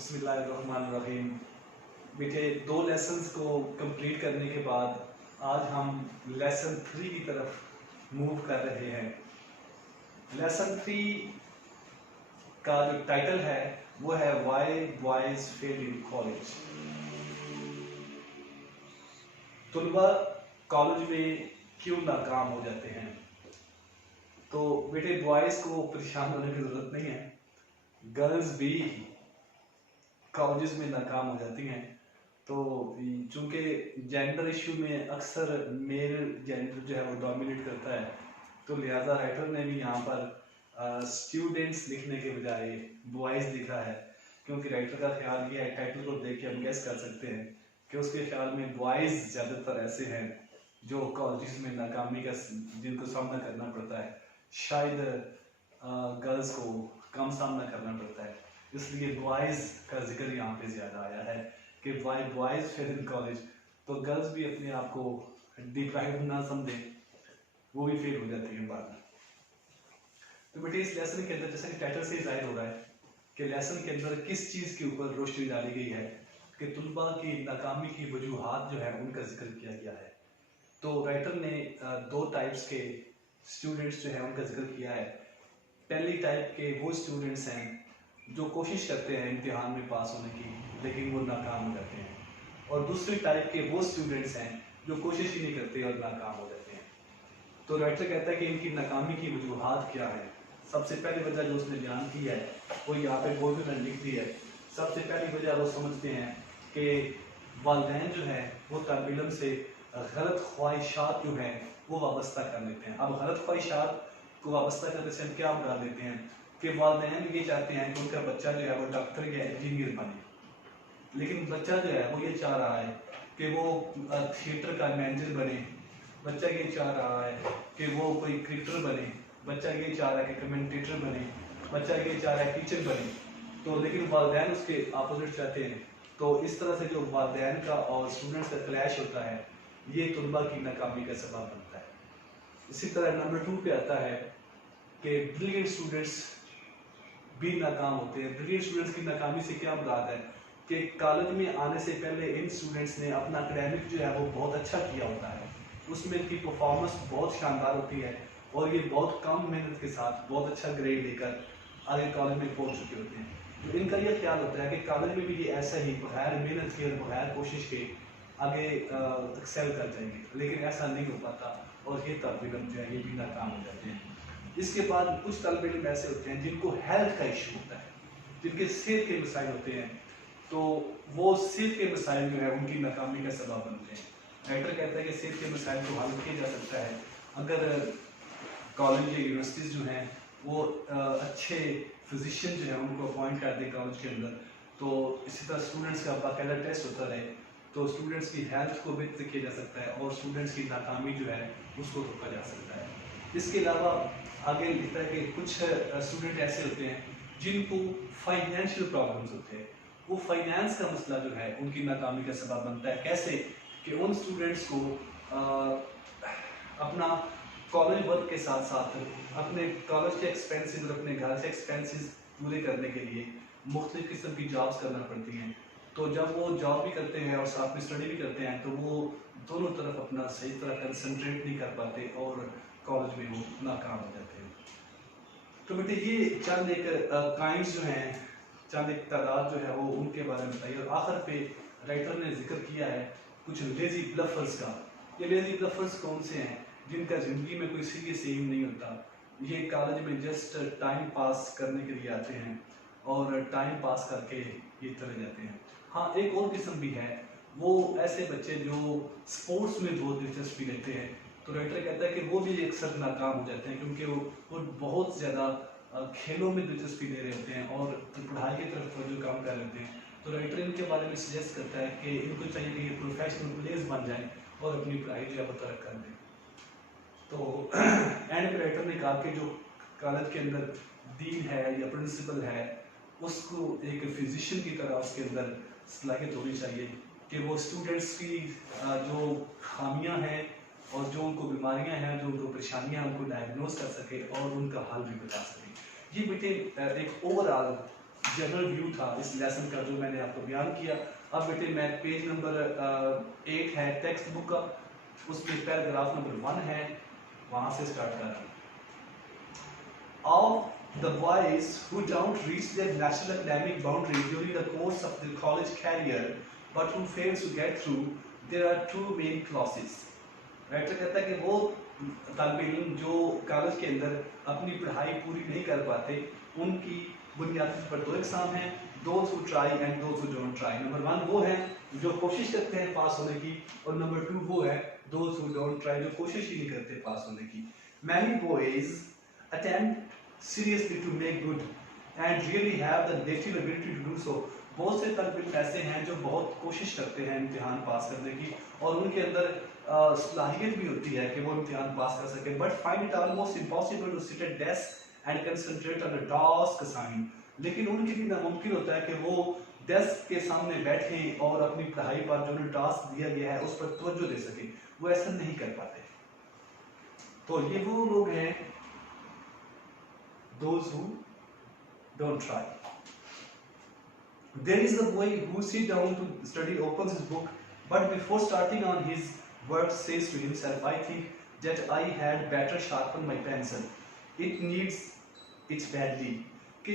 बिस्मिल्लाहिर्रहमानिर्रहीम। बेटे, 2 लेसन्स को कंप्लीट करने के बाद आज हम लेसन 3 की तरफ मूव कर रहे हैं। लेसन 3 का जो टाइटल है वो है why boys fail in college. तुलबा कॉलेज में क्यों नाकाम हो जाते हैं। तो बेटे, बॉयज को परेशान होने की जरूरत नहीं है, गर्ल्स भी कॉलेजेस में नाकाम हो जाती हैं। तो चूंकि जेंडर इशू में अक्सर मेल जेंडर जो है वो डोमिनेट करता है, तो लिहाजा राइटर ने भी यहाँ पर स्टूडेंट्स लिखने के बजाय बॉयज लिखा है, क्योंकि राइटर का ख्याल ये है, टाइटल को देख के हम गेस कर सकते हैं कि उसके ख्याल में बॉयज ज़्यादातर ऐसे हैं जो कॉलेजेस में नाकामी का जिनको सामना करना पड़ता है। शायद गर्ल्स को कम सामना करना पड़ता है, इसलिए बॉयज का जिक्र यहाँ पे ज्यादा आया है कि why boys fail in college. तो गर्ल्स भी अपने आप को डिप्राइव्ड ना समझें, वो भी फेल हो जाती हैं बाद में। तो बेटे, इस लेसन के अंदर जैसा कि टाइटल से जाहिर हो रहा है कि लेसन के अंदर किस चीज के ऊपर रोशनी डाली गई है कि तुलबा की नाकामी की वजूहात जो है उनका जिक्र किया गया है। तो राइटर ने 2 टाइप्स के स्टूडेंट्स जो है उनका जिक्र किया है। पहली टाइप के वो स्टूडेंट्स हैं जो कोशिश करते हैं इम्तिहान में पास होने की, लेकिन वो नाकाम हो जाते हैं। और दूसरी टाइप के वो स्टूडेंट्स हैं जो कोशिश ही नहीं करते और नाकाम हो जाते हैं। तो राइटर कहता है कि इनकी नाकामी की वजूहात क्या है। सबसे पहली वजह जो उसने बयान की है वो यहाँ पे बोर्ड में लिख दी है। सबसे पहली वजह वो समझते हैं कि वालिदैन जो है वो तालिब इल्म से गलत ख्वाहिशात जो हैं वो वाबस्ता कर लेते हैं। अब गलत ख्वाहिशात को वाबस्ता करने से हम क्या बता लेते हैं कि वालिदैन ये चाहते हैं कि उनका बच्चा जो है वो डॉक्टर या इंजीनियर बने, लेकिन बच्चा जो है वो ये चाह रहा है कि वो थिएटर का मैनेजर बने, बच्चा ये चाह रहा है कि वो कोई क्रिकेटर बने, बच्चा ये चाह रहा है कि कमेंटेटर बने, बच्चा ये चाह रहा है टीचर बने। तो लेकिन वालिदैन उसके अपोजिट चाहते हैं। तो इस तरह से जो वालिदैन का और स्टूडेंट्स का क्लैश होता है, ये तुलबा की नाकामी का सबब बनता है। इसी तरह नंबर 2 पे आता है कि ब्रिलियंट स्टूडेंट्स भी नाकाम होते हैं। ब्रिलियंट स्टूडेंट्स की नाकामी से क्या मुराद है कि कॉलेज में आने से पहले इन स्टूडेंट्स ने अपना एकेडमिक जो है वो बहुत अच्छा किया होता है, उसमें इनकी परफॉर्मेंस बहुत शानदार होती है और ये बहुत कम मेहनत के साथ बहुत अच्छा ग्रेड लेकर आगे कॉलेज में पहुंच चुके होते हैं। तो इनका ये ख्याल होता है कि कॉलेज में भी ये ऐसा ही बगैर मेहनत के और बगैर कोशिश के आगे एक्सेल कर जाएंगे, लेकिन ऐसा नहीं हो पाता और ये तालिब इल्म जो है ये भी नाकाम हो जाते हैं। इसके बाद कुछ तालिब इल्म ऐसे होते हैं जिनको हेल्थ का इशू होता है, जिनके सेहत के मसाइल होते हैं, तो वो सेहत के मसाइल जो है उनकी नाकामी का सबब बनते हैं। राइटर कहता है कि सेहत के मसाइल को हल किया जा सकता है अगर कॉलेज या यूनिवर्सिटीज़ जो हैं वो अच्छे फिजिशियन जो है उनको अपॉइंट कर दे कॉलेज के अंदर। तो इसी तरह स्टूडेंट्स का बाकायदा टेस्ट होता रहे, तो स्टूडेंट्स की हेल्थ को बेहतर किया जा सकता है और स्टूडेंट्स की नाकामी जो है उसको रोका जा सकता है। इसके अलावा आगे लिखता है कि कुछ स्टूडेंट ऐसे होते हैं जिनको फाइनेंशियल प्रॉब्लम्स होते हैं। वो फाइनेंस का मसला जो है उनकी नाकामी का सबब बनता है। कैसे कि उन स्टूडेंट्स को अपना कॉलेज वर्क के साथ साथ अपने कॉलेज के एक्सपेंसेस और अपने घर से एक्सपेंसेस पूरे करने के लिए मुख्तलिफ किस्म की जॉब्स करना पड़ती हैं। तो जब वो जॉब भी करते हैं और साथ में स्टडी भी करते हैं तो वो दोनों तरफ अपना सही तरह कंसंट्रेट नहीं कर पाते और कॉलेज में वो नाकाम हो जाते हैं। तो बेटे, ये चंद एक काइंड्स जो हैं, चंद एक तादाद जो है वो उनके बारे में बताइए। और आखिर पे राइटर ने जिक्र किया है कुछ लेजी ब्लफर्स का। ये लेजी ब्लफर्स कौन से हैं जिनका ज़िंदगी में कोई सीरियस एम नहीं होता, ये कॉलेज में जस्ट टाइम पास करने के लिए आते हैं और टाइम पास करके ये चले जाते हैं। हाँ, एक और किस्म भी है, वो ऐसे बच्चे जो स्पोर्ट्स में बहुत दिलचस्पी लेते हैं। तो राइटर कहता है कि वो भी अक्सर नाकाम हो जाते हैं क्योंकि वो बहुत ज़्यादा खेलों में दिलचस्पी ले रहे होते हैं और पढ़ाई की तरफ जो काम कर लेते हैं। तो राइटर इनके बारे में सजेस्ट करता है कि इनको चाहिए कि ये प्रोफेशनल प्लेयर्स बन जाएं और अपनी पढ़ाई जो है वो तरक् कर दें। तो एंड पे राइटर ने कहा कि जो कॉलेज के अंदर डीन है या प्रिंसिपल है उसको एक फिजिशियन की तरह उसके अंदर सलाहियत होनी चाहिए कि वो स्टूडेंट्स की जो खामियां हैं और जो उनको बीमारियां हैं, जो उनको परेशानियां हैं, उनको डायग्नोज कर सके और उनका हल भी बता सके। ये बेटे एक ओवरऑल जनरल व्यू था इस लेसन का जो मैंने आपको बयान किया। अब बेटे मैं पेज नंबर 8 है टेक्स्ट बुक का, उसमें पैराग्राफ नंबर 1 है, वहां से स्टार्ट कर रहा हूँ। Of the boys who don't reach their national academic boundary during the course of their college career but who fail to get through, there are two main clauses. Writer कहता है कि वो तालिब इल्म जो कॉलेज के अंदर अपनी पढ़ाई पूरी नहीं कर पाते, उनकी बुनियादी पर दो इकसाम हैं, those who try and those who don't try. Number 1 वो हैं जो कोशिश करते हैं पास होने की, और नंबर 2 वो है those who don't try, जो कोशिश ही नहीं करते पास होने की। Many boys attempt seriously to make good and really have the native ability to do so. बहुत से तालिब इल्म ऐसे हैं जो बहुत कोशिश करते हैं इम्तिहान पास करने की, और उनके अंदर सलाहियत भी होती है कि वो इम्तिहान पास कर सके, but find it almost impossible to sit at desk and concentrate on a task assigned. लेकिन उनके लिए नामुमकिन होता है कि वो डेस्क के सामने बैठें और अपनी पढ़ाई पर जो उन्हें टास्क दिया गया है उस पर तवज्जो दे सके, वो ऐसा नहीं कर पाते। तो ये वो लोग हैं those who don't try. There is a boy who sits down to study, opens his book, but before starting on his work says to himself, I think that I had better sharpen my pencil. It needs it badly. कि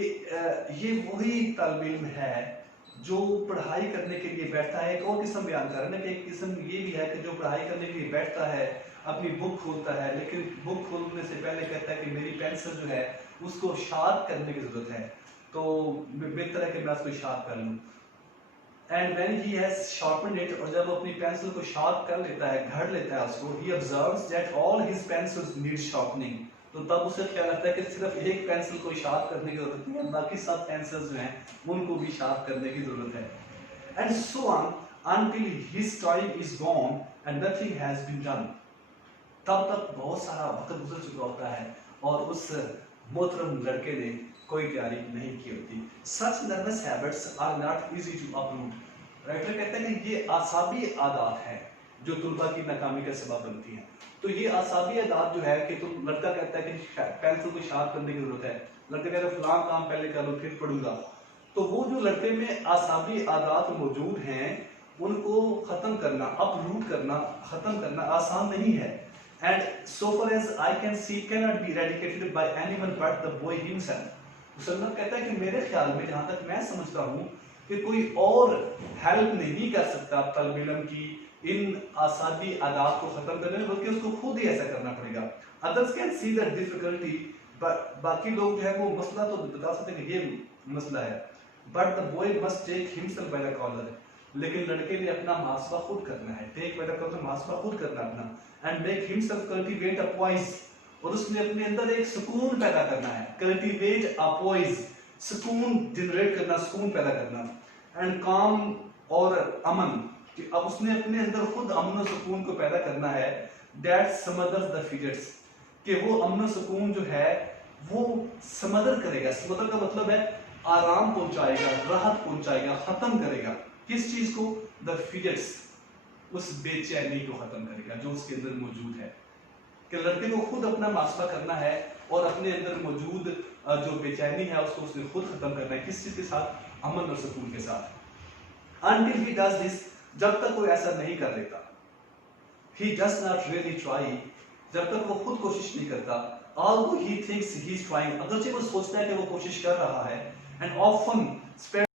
ये वही तालिब इल्म है जो पढ़ाई करने के लिए बैठता है। एक और किस्म बयान कर रहे हैं कि एक किस्म ये भी है कि जो पढ़ाई करने के लिए बैठता है, अपनी बुक खोलता है, लेकिन बुक खोलने से पहले कहता है कि मेरी पेंसिल जो है उसको शार्प करने की जरूरत है, तो बेहतर है कि मैं उसको शार्प कर लूँ। And when he has sharpened it, और जब वो अपनी पेंसिल को शार्प कर लेता है, घड़ लेता है उसको, he observes that all his pencils need sharpening, तो तब उसे ख्याल आता है कि सिर्फ एक पेंसिल को शार्प करने की जरूरत नहीं है, बाकी सब पेंसिल्स जो हैं उनको भी शार्प करने की जरूरत है। And so on until his time is gone and nothing has been done. तब तक बहुत सारा वक्त गुजर चुका होता है और उस मोहतरम लड़के ने कोई तैयारी नहीं की होती। Such nervous habits are not easy to uproot. Writer कहते हैं कि ये आसाबी आदत है जो तुलबा की नाकामी का सबब बनती हैं। तो ये आसाबी आदत जो है कि तुम, लड़का कहता है कि पेंसिल को शार्प करने की जरूरत है, लड़का कहता है फलां काम पहले कर लो फिर पढ़ूंगा, तो वो जो लड़के में आसाबी आदत मौजूद हैं उनको खत्म करना, अपरूट करना, खत्म करना आसान नहीं है। And so far as I can see, cannot be eradicated by anyone but the boy himself. मुसलमान कहता है कि मेरे ख्याल में, जहाँ तक मैं समझता हूँ, कि कोई और हेल्प नहीं कर सकता तालिब इल्म की इन आसादी आदात को खत्म करने में, बल्कि उसको खुद ही ऐसा करना पड़ेगा। Others can see the difficulty, बाकी लोग जो है वो मसला तो बता सकते हैं कि ये मसला है, but the boy must take himself by the collar. लेकिन लड़के ने अपना मुहासबा खुद करना है, टेक बाय द कॉलर, मुहासबा खुद करना अपना, and make himself cultivate a poise, और उसने अपने अंदर एक सुकून पैदा करना है, कल्टीवेट अ पॉइज, सुकून जनरेट करना, सुकून पैदा करना, एंड काम और अमन, कि अब उसने अपने अंदर खुद अमन और सुकून को पैदा करना है। दैट समदर्स द फिगर्स, कि वो अमन और सुकून जो है वो समदर करेगा। समदर का मतलब है आराम पहुंचाएगा, राहत पहुंचाएगा, खत्म करेगा। किस चीज को? द फिगर्स, उस बेचैनी को खत्म करेगा जो उसके अंदर मौजूद है। कि लड़के को खुद अपना मुहासबा करना है और अपने अंदर मौजूद जो बेचैनी है उसको उसने खुद खत्म करना है। किस चीज के साथ? अमन और सुकून के साथ। Until he does this, जब तक वो ऐसा नहीं कर लेता, he does not really try, जब तक वो खुद कोशिश नहीं करता, although he thinks he is trying, अगरचे वो सोचता है कि वो कोशिश कर रहा है, and often